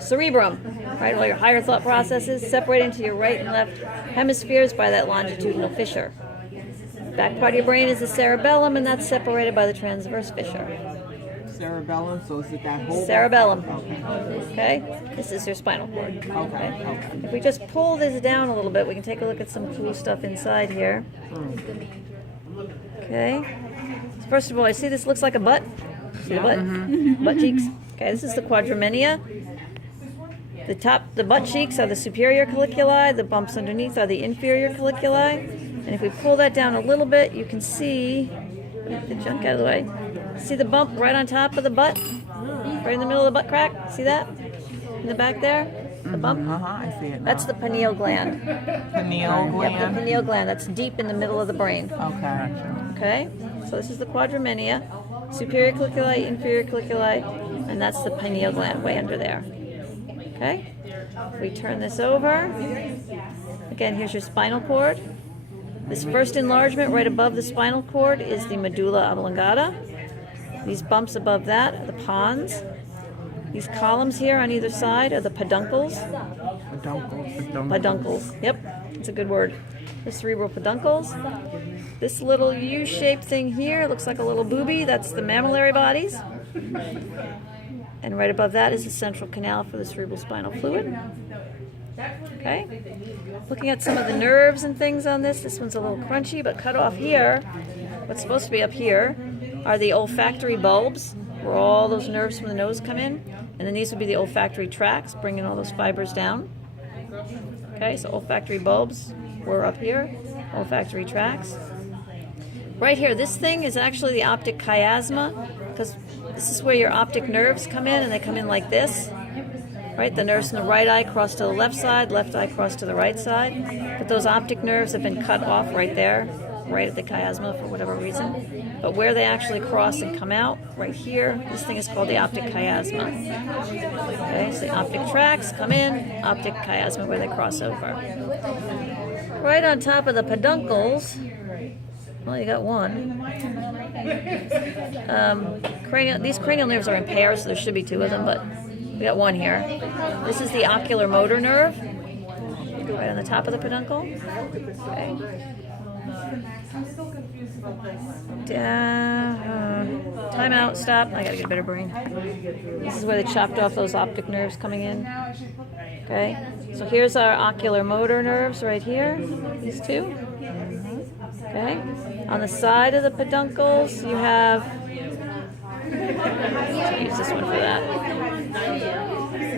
cerebrum, right? All your higher thought processes separate into your right and left hemispheres by that longitudinal fissure. Back part of your brain is the cerebellum, and that's separated by the transverse fissure. Cerebellum, so is it that whole Cerebellum. Okay. Okay? This is your spinal cord. Okay. If we just pull this down a little bit, we can take a look at some cool stuff inside here. Okay? First of all, I see this looks like a butt. See the butt? Butt cheeks. Okay, this is the quadrimedia. The butt cheeks are the superior colliculi. The bumps underneath are the inferior colliculi. And if we pull that down a little bit, you can see, get the junk out of the way. See the bump right on top of the butt? Right in the middle of the butt crack? See that? In the back there? The bump? I see it now. That's the pineal gland. pineal Yep, gland. the pineal gland. That's deep in the middle of the brain. Okay. Okay? So this is the quadrimedia. Superior colliculi, inferior colliculi, and that's the pineal gland way under there. Okay? We turn this over. Again, here's your spinal cord. This first enlargement right above the spinal cord is the medulla oblongata. These bumps above that are the pons. These columns here on either side are the peduncles. Peduncles. Yep, it's a good word. The cerebral peduncles. This little U-shaped thing here looks like a little booby. That's the mammillary bodies. And right above that is the central canal for the cerebral spinal fluid. Okay. Looking at some of the nerves and things on this. This one's a little crunchy, but cut off here. What's supposed to be up here are the olfactory bulbs, where all those nerves from the nose come in. And then these would be the olfactory tracts, bringing all those fibers down. Okay, so olfactory bulbs were up here, olfactory tracts. Right here, this thing is actually the optic chiasma, because this is where your optic nerves come in, and they come in like this. Right, the nerves in the right eye cross to the left side, left eye cross to the right side. But those optic nerves have been cut off right there, right at the chiasma for whatever reason. But where they actually cross and come out, right here, this thing is called the optic chiasma. Okay, so the optic tracts come in, optic chiasma where they cross over. Right on top of the peduncles, well, you got one. These cranial nerves are in pairs, so there should be two of them, but we got one here. This is the ocular motor nerve, right on the top of the peduncle. Okay. Time out, stop. I gotta get a better brain. This is where they chopped off those optic nerves coming in. Okay, so here's our ocular motor nerves right here, these two. Okay, on the side of the peduncles, you have, I'll use this one for that.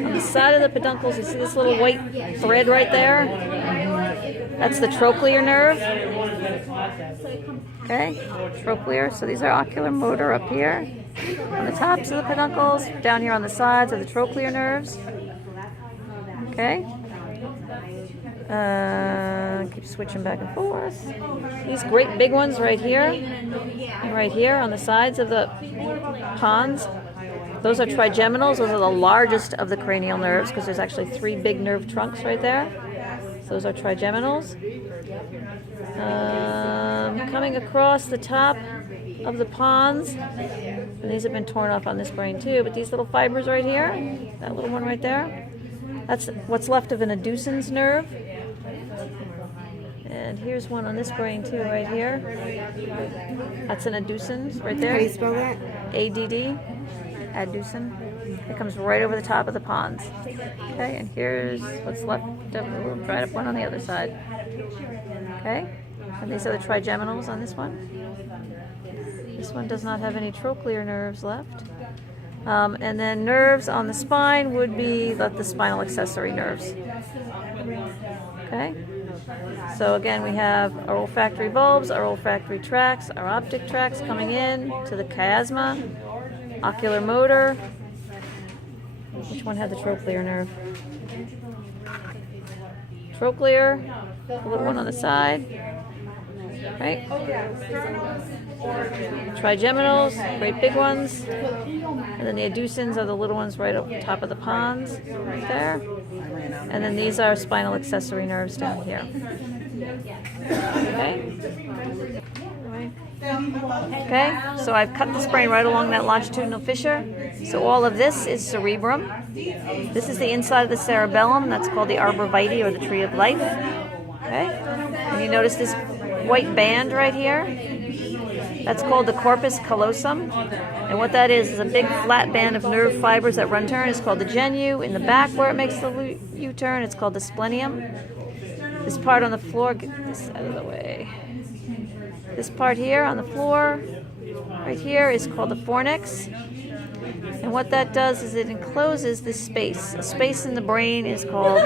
On the side of the peduncles, you see this little white thread right there? That's the trochlear nerve. Okay, trochlear. So these are ocular motor up here. On the tops of the peduncles, down here on the sides are the trochlear nerves. Okay. Keep switching back and forth. These great big ones right here, and right here on the sides of the pons. Those are trigeminals. Those are the largest of the cranial nerves because there's actually three big nerve trunks right there. So those are trigeminals. Coming across the top of the pons, and these have been torn off on this brain too, but these little fibers right here, that little one right there, that's what's left of an Adduson's nerve. And here's one on this brain too, right here. That's an Adduson's right there. How do you spell that? ADD, Adduson. It comes right over the top of the pons. Okay, and here's what's left of, we'll try to put one on the other side. Okay, and these are the trigeminals on this one. This one does not have any trochlear nerves left. And then nerves on the spine would be the spinal accessory nerves. Okay, so again we have our olfactory bulbs, our olfactory tracts, our optic tracts coming in to the chiasma, ocular motor. Which one had the trochlear nerve? Trochlear, the little one on the side. Right? Trigeminals, great big ones. And then the Addusons are the little ones right up top of the pons, right there. And then these are spinal accessory nerves down here. Okay? way. Okay, so I've cut this brain right along that longitudinal fissure. So all of this is cerebrum. This is the inside of the cerebellum. That's called the arbor vitae, or the tree of life. Okay, and you notice this white band right here? That's called the corpus callosum. And what that is a big flat band of nerve fibers that run turn. It's called the genu. In the back where it makes the U-turn, it's called the splenium. This part on the floor, get this out of the way. This part here on the floor, right here, is called the fornix. And what that does is it encloses this space. A space in the brain is called